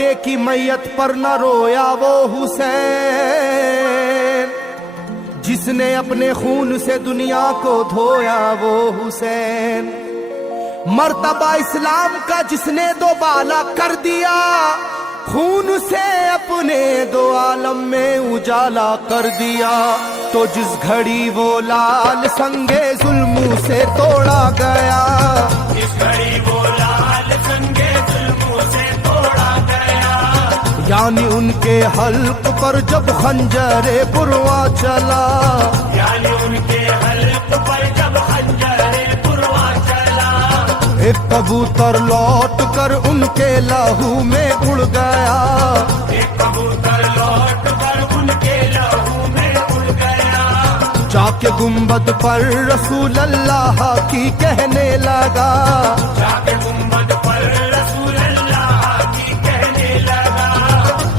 बेटे की मैयत पर न रोया वो हुसैन, जिसने अपने खून से दुनिया को धोया वो हुसैन। मर्तबा इस्लाम का जिसने दोबाला कर दिया, खून से अपने दो आलम में उजाला कर दिया। तो जिस घड़ी वो लाल संगे जुल्मों से तोड़ा गया, जिस घड़ी वो लाल संगे जुल्मों से तोड़ा गया, यानी उनके हल्क पर जब खंजरे पुरवा चला, यानी उनके हल्क पर जब खंजरे पुरवा चला, एक कबूतर लौट कर उनके लहू में उड़ गया, एक कबूतर लौट कर उनके लहू में उड़ गया, जाके गुम्बद पर रसूल अल्लाह की कहने लगा, जाके गुम्बद पर रसूल अल्लाह की कहने लगा,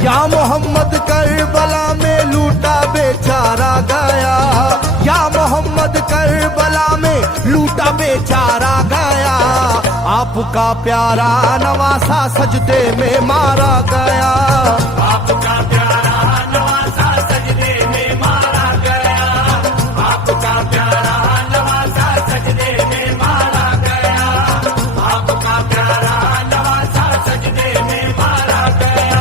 या मोहम्मद करबला में लूटा बेचारा गया, या मोहम्मद करबला में लूटा बेचारा गया। आपका प्यारा नवासा सजदे में मारा गया, आपका प्यारा नवासा सजदे में मारा गया, आपका प्यारा नवासा सजदे में मारा गया, आपका प्यारा नवासा सजदे में मारा गया।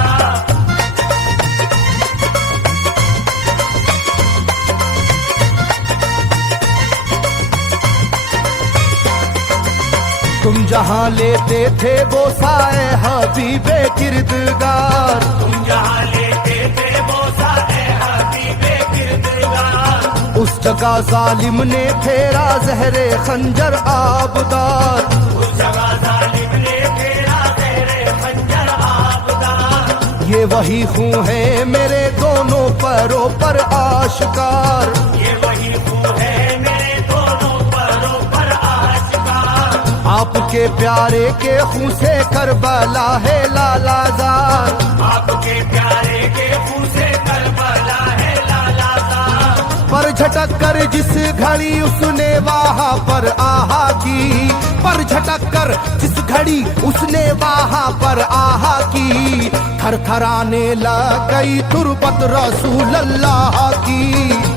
तुम जहाँ लेते थे वो साए हबीबे किरदगार, तुम जहाँ लेते थे वो साए हबीबे किरदगार, उस जगह जालिम ने फेरा जहरे खंजर आबदार, उस जगह जालिम ने फेरा जहरे खंजर आबदार। ये वही खून है मेरे दोनों पैरों पर आशिकार, ये वही खून है मेरे दोनों पैरों पर आशिकार। आपके प्यारे के खून से करबला है लालाजार, आपके प्यारे के खून से करबला है लालाजार। पर झटक कर जिस घड़ी उसने वहाँ पर आहा की, पर झटक कर जिस घड़ी उसने वहाँ पर आहा की, थरथराने लग गई तुरबत रसूल अल्लाह की,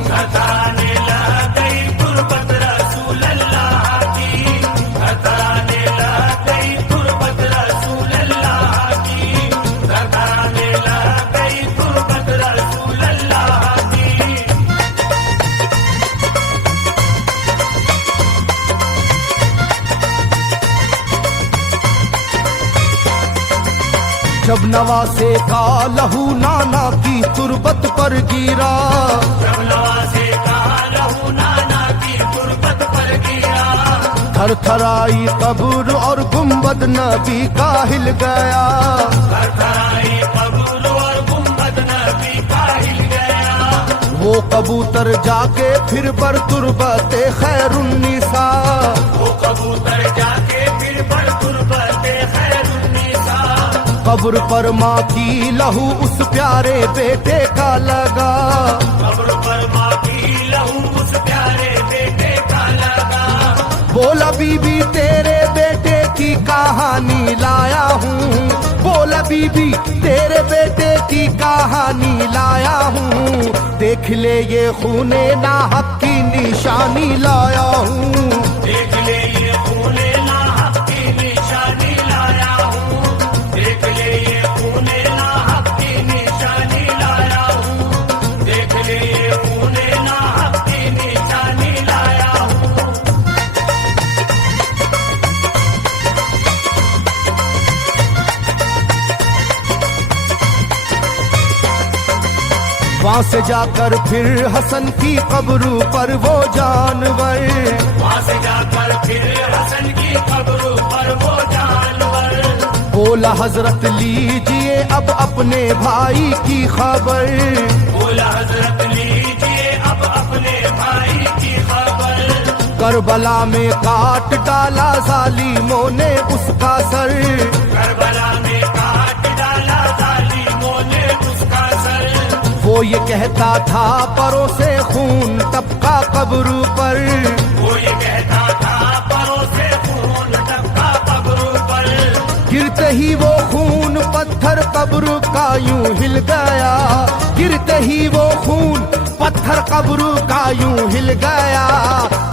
थरथराने लग गई तुरबत रसूल अल्लाह की, थरथराने लग गई तुरबत रसूल अल्लाह की, थरथराने लग गई तुरबत रसूल अल्लाह की। जब नवासे का लहू नाना की तुरबत पर गिरा, जब नवासे का लहू नाना की तुरबत पर गिरा, थरथराई कब्र और गुम्बद नबी का हिल गया, थरथराई कब्र और गुम्बद नबी का हिल गया। वो कबूतर जाके फिर पर तुरबत खैरुन्निसा, वो कबूतर जाके फिर पर तुरबत खैरुन्निसा, कब्र पर माँ की लहू उस प्यारे बेटे का लगा, कब्र पर माँ की लहू उस प्यारे बेटे का लगा। बोला बीबी तेरे बेटे की कहानी लाया हूँ, बोला बीबी तेरे बेटे की कहानी लाया हूँ, देख ले ये खूने नाहक की निशानी लाया हूँ, देख ले ये खूने नाहक की निशानी लाया हूँ, देख ले ये खूने नाहक की निशानी लाया हूँ, देख ले ये खूने नाहक की निशानी लाया हूँ। वहाँ से जाकर फिर हसन की कब्र पर वो जानवर, वहाँ से जाकर फिर हसन की कब्र पर वो जानवर, बोला हजरत लीजिए अब अपने भाई की खबर, बोला हजरत लीजिए अब अपने भाई की खबर। करबला में काट डाला जालिमों ने उसका सर, करबला में काट डाला जालिमों ने उसका सर। वो ये कहता था परों से खून टपका कब्र पर, वो ये कहता था परों से खून टपका कब्र पर। गिरते ही वो खून पत्थर कब्र का यूं हिल गया, गिरते ही वो खून पत्थर कब्र का यूं हिल गया।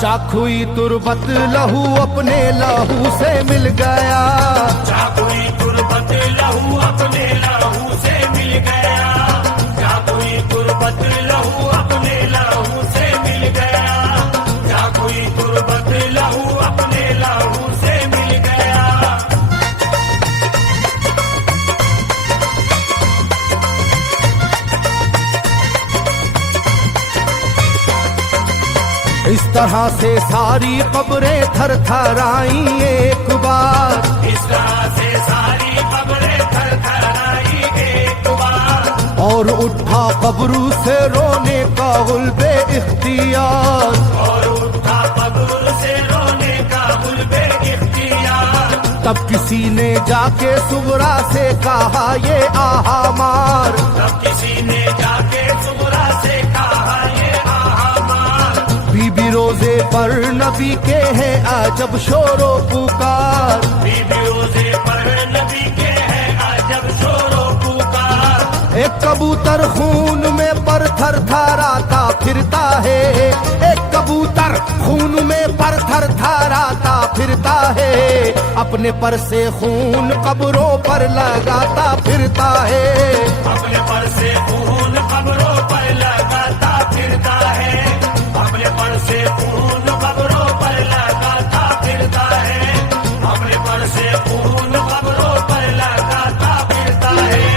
चाखुई तुरबत लहू अपने लहू से मिल गया, चाकुई तुरबत लहू अपने लहू से मिल गया, चाकुई तुरबत लहू अपने लहू से मिल गया, चाकुई तुरबत लहू अपने लहू से मिल गया। इस तरह से सारी कब्रें थर थराई एक बार, इस तरह से सारी कब्रें थर थराई एक बार, और उठा कब्र से रोने का गुल्बे इख्तियार, और उठा कब्र से रोने का गुल्बे इख्तियार। तब किसी ने जाके सुगरा से कहा ये आहा मार, तब किसी ने जाके सुगरा से कहा ये आहा मार। बीबी रोजे पर नबी के हैं अजब शोरो पुकार, बीबी रोजे पर नबी के हैं अजब शोरो पुकार। एक कबूतर खून में पर थर थराता फिरता है, एक कबूतर खून में पर थर थराता फिरता है, अपने पर से खून कब्रों पर लगाता फिरता है, अपने पर से खून कब्रों पर लगाता फिरता है, अपने पर से खून कब्रों पर लगाता फिरता है, अपने पर से खून कब्रों पर लगाता फिरता है।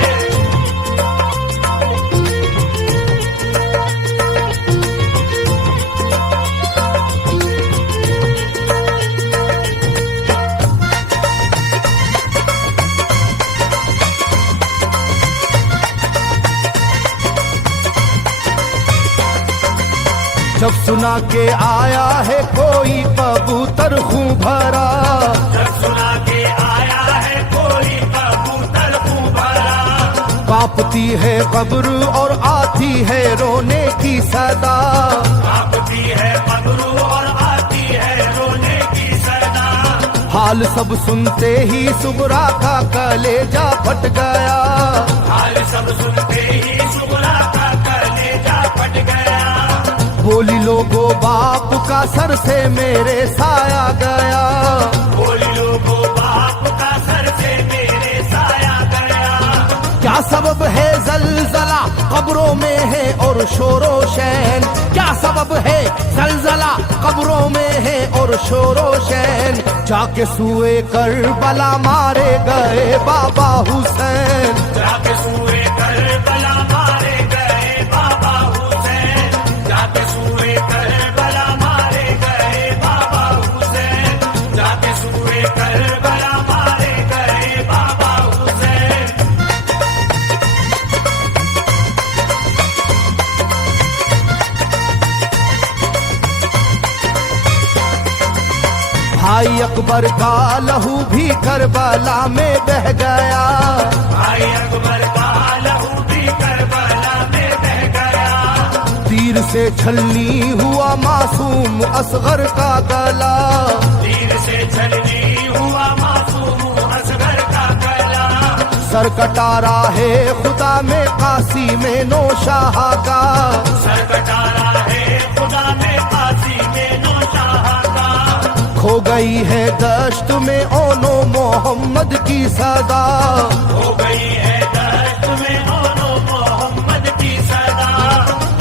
जब सुना के आया है कोई कबूतर खूं भरा, जब सुना के आया है कोई कबूतर खूं भरा, कांपती है कब्र और आती है रोने की सदा, कांपती है कब्र और आती है रोने की सदा। हाल सब सुनते ही सुगरा का कलेजा फट गया, हाल सब सुनते ही सुगरा का कलेजा फट गया। बोली लोगो बाप का सर से मेरे साया गया, बोली लोगो बाप का सर से मेरे साया गया। क्या सबब है जलजला कब्रों में है और शोरो शैन, क्या सबब है जलजला कब्रों में है और शोरो शैन। जाके सुए करबला मारे गए बाबा हुसैन, जाके सुए करबला मारे गए बाबा हुसैन, जाके सुए करबला मारे गए बाबा हुसैन, जाके सुए करबला मारे गए बाबा हुसैन। भाई अकबर का लहू भी करबला में बह गया, भाई अकबर का लहू भी करबला में बह गया। तीर से छलनी हुआ मासूम असगर का गला, तीर से छलनी हुआ मासूम असगर का गला। सर कटारा है खुदा में काशी में नौशाह का, सर कटारा है खुदा में काशी में नौशाह का। खो गई है दश्त में ओनो मोहम्मद की सदा, हो गई है दश्त में ओनो मोहम्मद की सदा।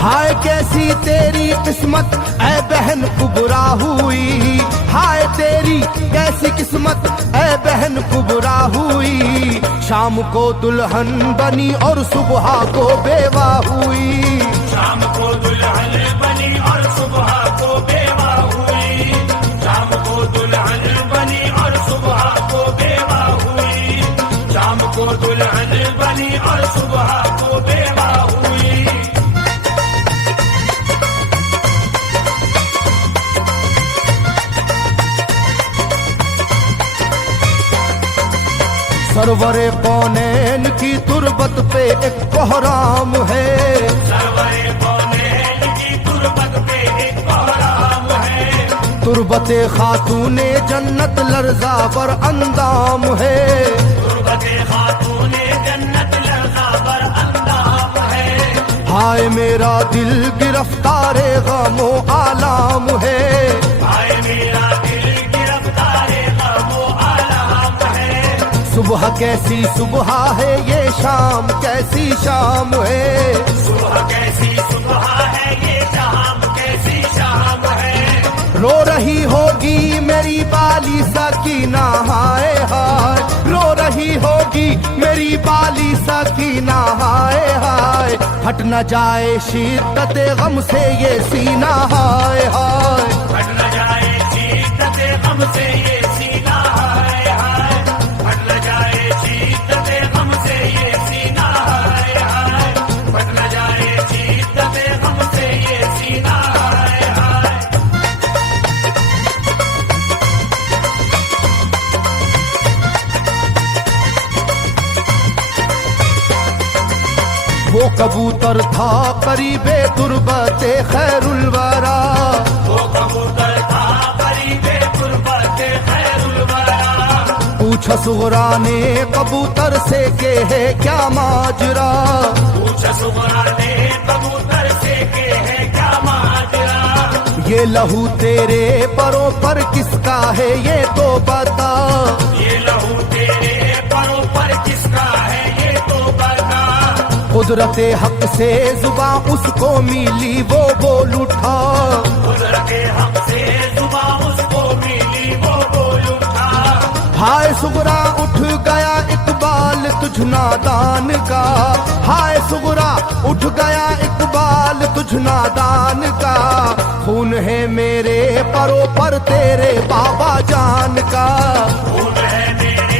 हाय कैसी तेरी किस्मत ऐ बहन कुबरा हुई, हाय तेरी कैसी किस्मत ऐ बहन कुबरा हुई। शाम को दुल्हन बनी और सुबह को बेवा हुई, शाम को दुल्हन बनी और सुबह को बेवा हुई, शाम को दुल्हन बनी और सुबह को बेवा हुई, शाम को दुल्हन बनी और सुबह को बेवा हुई। सरवरे कौनैन की तुरबत पे एक कोहराम है, सरवरे कौनैन की तुरबत पे एक कोहराम है। तुरबते खातूने जन्नत लर्जा पर अंदाम है, खातूने जन्नत लगा बर अंदाम है। हाय मेरा दिल गिरफ्तारे गमो आलाम है। हाय मेरा दिल गिरफ्तारे गमो आलाम है। सुबह कैसी सुबह है ये शाम कैसी शाम है। सुबह कैसी सुबह है ये शाम कैसी शाम है। रो रही होगी मेरी बाली सकीना हाय हाय। रो रही होगी मेरी बाली सकीना हाय हाय। हट न जाए शिद्दत गम से ये सीना हाय हाय। हट न जाए शिद्दत गम से ये सीना हाय हाय। हट न जाए शिद्दत गम से ये सीना हाय हाय। हट न जाए शिद्दत गम से ये सीना हाय हाय। वो कबूतर था करीबे तुरबते खैरुल वरा। वो कबूतर था करीबे तुरबते खैरुल वरा। पूछा सुगरा ने कबूतर से के है क्या माजरा। पूछा सुगरा ने कबूतर से के है क्या माजरा। ये लहू तेरे परों पर किसका है ये तो बता। ये लहू तेरे परों पर किसका है ये तो बता। कुदरते हक से जुबां उसको मिली वो बोल उठा। कुदरते हक से जुबां उसको मिली वो बोल उठा। हाय सुगरा उठ गया इकबाल तुझ नादान का। हाय सुगरा उठ गया इकबाल तुझ नादान का। खून है मेरे परों पर तेरे बाबा जान का। खून है मेरे